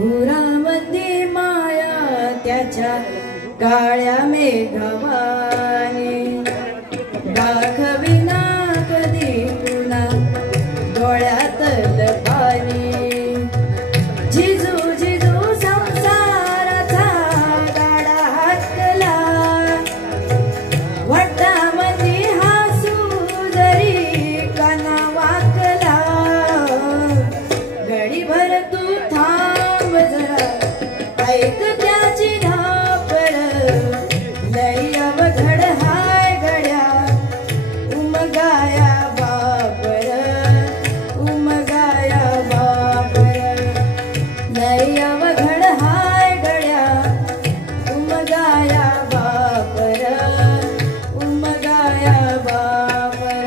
हुरामध्ये माया त्याच्या काळ्या मेघवाने दाखविना कधी पुन्हा डोळ्यातल पाणी जिजू जिजू संसाराचा गाडा हाकला वट्टामध्ये हसू जरी काना वाकला घडीभर तू थांब जरा ऐक त्याची धापर लई अवघड हाय गड्या उमगाया बापर उमगाया बापर लई अवघड हाय गड्या उमगाया बापर उमगाया बापर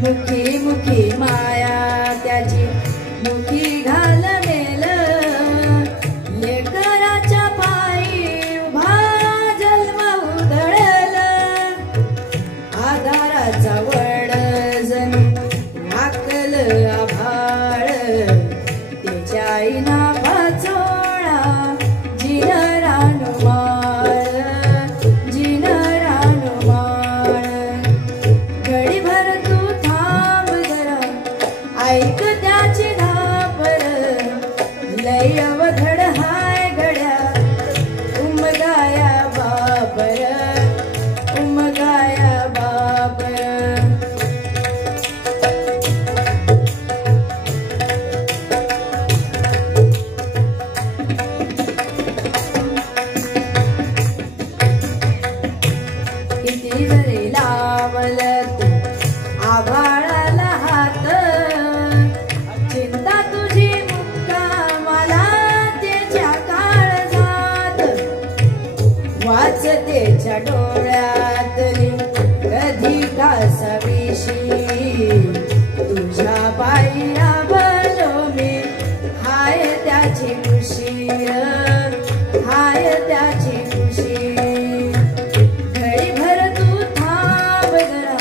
मुखी मुखी माया त्याची मुखी घाल मेल लेकराच्या पायी उभा जन्म उधळल आधाराचा वड जणू वाकल आभाळ त्याच्या आईना वाचोळा जिन रानुमाळ जिन रानुमाळ घडीभर ऐक त्याची धापर लई अवघड हाय गड्या उमगाया बापर उमगाया बापर किती जरी लावल तू आभाळाला हात चिंता तुझी मुक्ता मला त्याच्या काळजात वाचतेच्या डोळ्यातली कधी कासविशी तुझ्या पायी आभलो मी हाय त्याची खुशी हाय त्याची खुशी घडीभर तू थांब जरा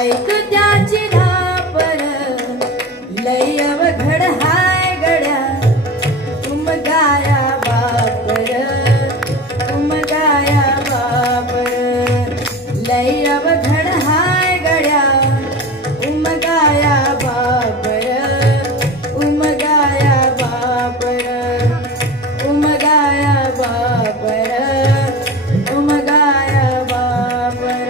ऐक त्याची धापर लई अवघड हाय गड्या उमगाया बापर उमगाया बापर लई अवघड हाय गड्या उमगाया बापर उमगाया बापर उमगाया बापर उमगाया बापर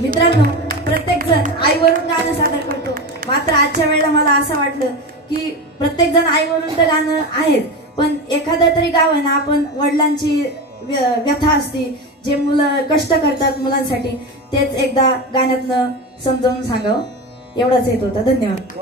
मित्रांनो प्रत्येक जण आईवरून गाणं सादर करतो मात्र आजच्या वेळेला मला असं वाटलं की प्रत्येक जण आईवरून तर गाणं आहेत पण एखादं तरी गाव ना आपण वडिलांची व्यथा असती जे मुलं कष्ट करतात मुलांसाठी तेच एकदा गाण्यातनं समजावून सांगावं एवढाच येत होता धन्यवाद.